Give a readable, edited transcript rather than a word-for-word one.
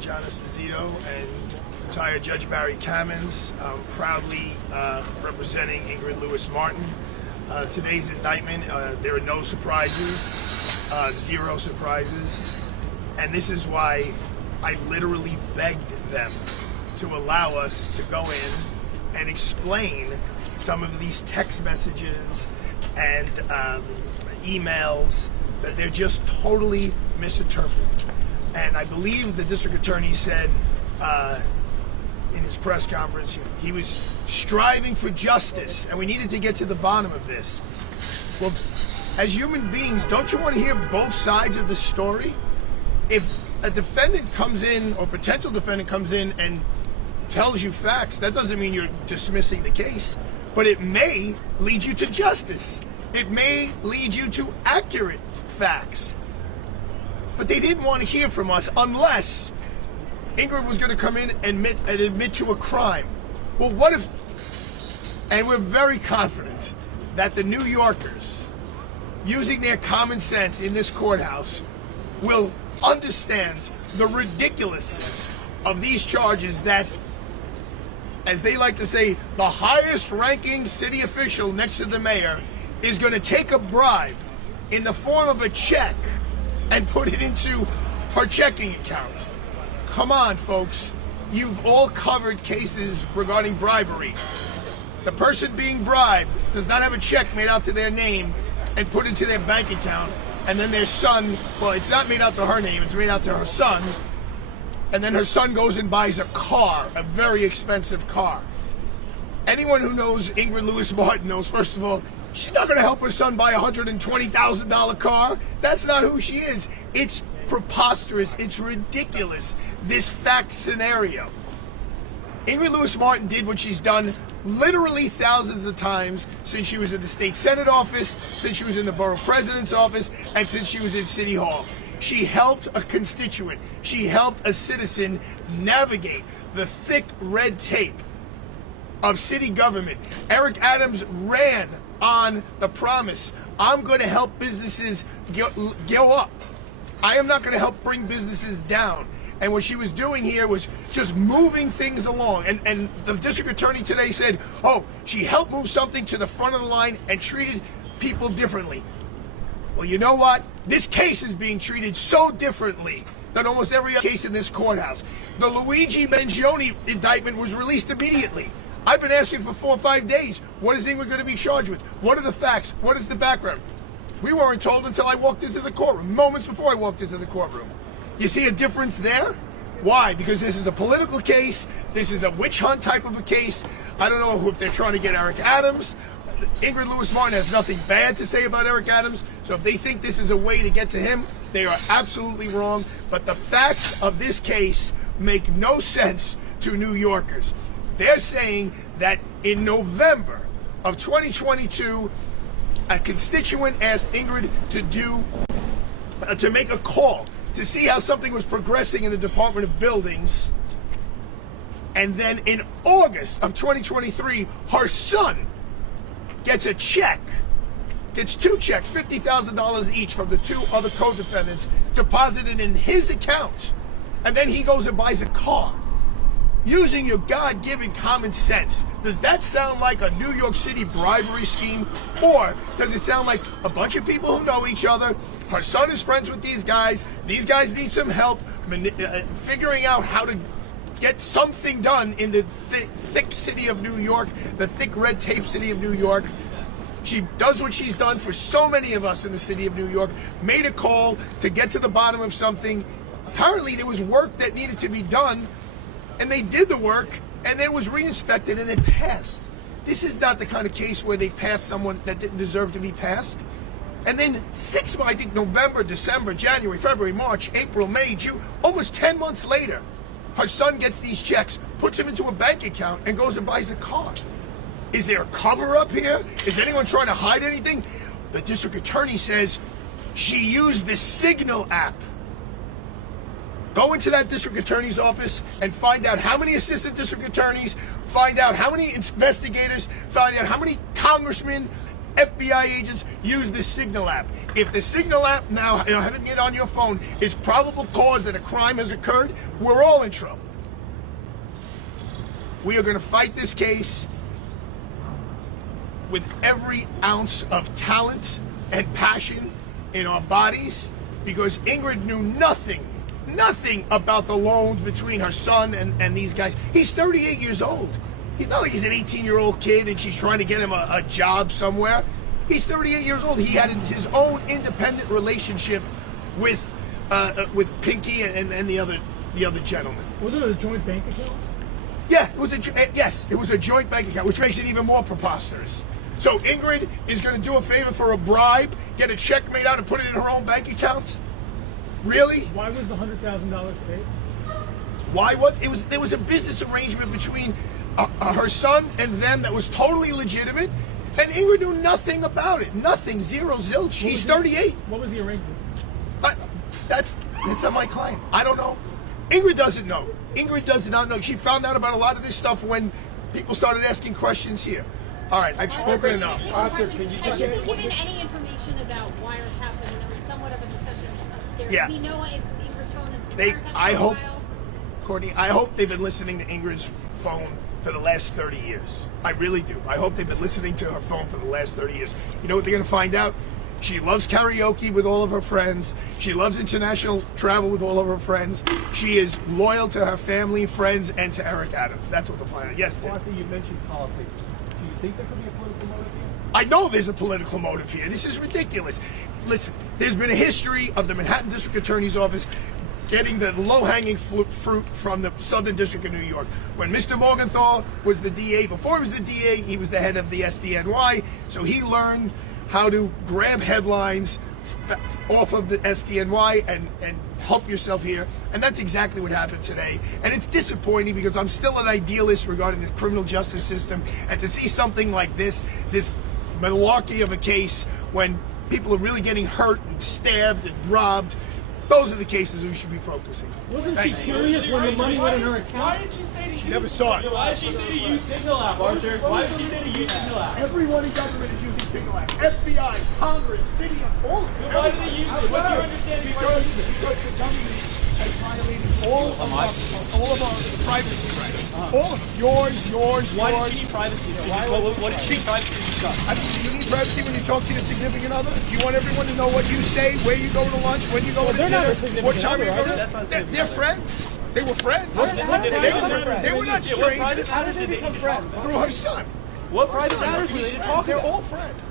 John Esposito and retired Judge Barry Kamins, proudly representing Ingrid Lewis-Martin. Today's indictment, there are no surprises, zero surprises, and this is why I literally begged them to allow us to go in and explain some of these text messages and emails that they're just totally misinterpreted. And I believe the district attorney said in his press conference he was striving for justice and we needed to get to the bottom of this. Well, as human beings, don't you want to hear both sides of the story? If a defendant comes in, or potential defendant comes in and tells you facts, that doesn't mean you're dismissing the case, but it may lead you to justice. It may lead you to accurate facts. But they didn't want to hear from us unless Ingrid was going to come in and admit to a crime. Well, what if, and we're very confident that the New Yorkers, using their common sense in this courthouse, will understand the ridiculousness of these charges that, as they like to say, the highest ranking city official next to the mayor is going to take a bribe in the form of a check and put it into her checking account. Come on, folks. You've all covered cases regarding bribery. The person being bribed does not have a check made out to their name and put into their bank account, and then their son, well, it's not made out to her name, it's made out to her son, and then her son goes and buys a car, a very expensive car. Anyone who knows Ingrid Lewis-Martin knows, first of all, she's not going to help her son buy a $120,000 car. That's not who she is. It's preposterous. It's ridiculous, this fact scenario. Ingrid Lewis-Martin did what she's done literally thousands of times since she was in the state senate office, since she was in the borough president's office, and since she was in City Hall. She helped a constituent. She helped a citizen navigate the thick red tape of city government. Eric Adams ran on the promise, I'm going to help businesses go up. I am not going to help bring businesses down. And what she was doing here was just moving things along. And the district attorney today said, oh, she helped move something to the front of the line and treated people differently. Well, you know what? This case is being treated so differently than almost every other case in this courthouse. The Luigi Mangione indictment was released immediately. I've been asking for 4 or 5 days, what is Ingrid going to be charged with? What are the facts? What is the background? We weren't told until I walked into the courtroom, moments before I walked into the courtroom. You see a difference there? Why? Because this is a political case. This is a witch hunt type of a case. I don't know if they're trying to get Eric Adams. Ingrid Lewis-Martin has nothing bad to say about Eric Adams. So if they think this is a way to get to him, they are absolutely wrong. But the facts of this case make no sense to New Yorkers. They're saying that in November of 2022, a constituent asked Ingrid to make a call to see how something was progressing in the Department of Buildings. And then in August of 2023, her son gets a check, gets 2 checks, $50,000 each from the 2 other co-defendants deposited in his account. And then he goes and buys a car. Using your God-given common sense, does that sound like a New York City bribery scheme? Or does it sound like a bunch of people who know each other? Her son is friends with these guys need some help figuring out how to get something done in the thick city of New York, the thick red tape city of New York. She does what she's done for so many of us in the city of New York, made a call to get to the bottom of something. Apparently there was work that needed to be done, and they did the work, and then it was re-inspected, and it passed. This is not the kind of case where they passed someone that didn't deserve to be passed. And then 6 months, I think November, December, January, February, March, April, May, June, almost 10 months later, her son gets these checks, puts them into a bank account, and goes and buys a car. Is there a cover-up here? Is anyone trying to hide anything? The district attorney says she used the Signal app. Go into that district attorney's office and find out how many assistant district attorneys, find out how many investigators, find out how many congressmen, FBI agents use the Signal app. If the Signal app now, having it on your phone, is probable cause that a crime has occurred, we're all in trouble. We are going to fight this case with every ounce of talent and passion in our bodies, because Ingrid knew nothing about the loans between her son and these guys. He's 38 years old. He's not like he's an 18-year-old kid and she's trying to get him a job somewhere. He's 38 years old. He had his own independent relationship with Pinky and the other gentleman. Was it a joint bank account? Yeah, it was a joint bank account, which makes it even more preposterous. So Ingrid is going to do a favor for a bribe, get a check made out and put it in her own bank account? Really? Why was the $100,000 paid? There was a business arrangement between her son and them that was totally legitimate, and Ingrid knew nothing about it. Nothing. Zero zilch. She's 38. What was the arrangement? That's not my client. I don't know. Ingrid doesn't know. Ingrid does not know. She found out about a lot of this stuff when people started asking questions here. All right, I've spoken enough. Have you been given any information about wiretaps? I mean, it was somewhat of a discussion upstairs. Yeah. Do we know if Ingrid's phone is Courtney, I hope they've been listening to Ingrid's phone for the last 30 years. I really do. I hope they've been listening to her phone for the last 30 years. You know what they're going to find out? She loves karaoke with all of her friends. She loves international travel with all of her friends. She is loyal to her family, friends, and to Eric Adams. That's what they'll find out. Yes, Arthur, you mentioned politics. Do you think there could be a political motive here? I know there's a political motive here. This is ridiculous. Listen, there's been a history of the Manhattan District Attorney's Office getting the low-hanging fruit from the Southern District of New York. When Mr. Morgenthau was the DA, before he was the DA, he was the head of the SDNY, so he learned how to grab headlines off of the SDNY and help yourself here. And that's exactly what happened today. And it's disappointing because I'm still an idealist regarding the criminal justice system. And to see something like this malarkey of a case when people are really getting hurt and stabbed and robbed, those are the cases we should be focusing on. Wasn't she curious when the money went in her account? Why did she say to use? She never saw it. Why did she say to use Signal app, Arthur? Why did she say to use Signal app? Everyone in government is using Signal app. FBI, Congress, city, all of them. Why do they use it? What's your understanding? Because the government has violated all of our privacy rights. All of them. Yours. Why does she need privacy? What does she need privacy to discuss? You need privacy when you talk to your significant other? Do you want everyone to know what you say, where you go to lunch, when you go to dinner, what time you go to? They're friends. They were friends. They were not strangers. How did they become friends? Through her son. What private matters were they talking They're about? all friends.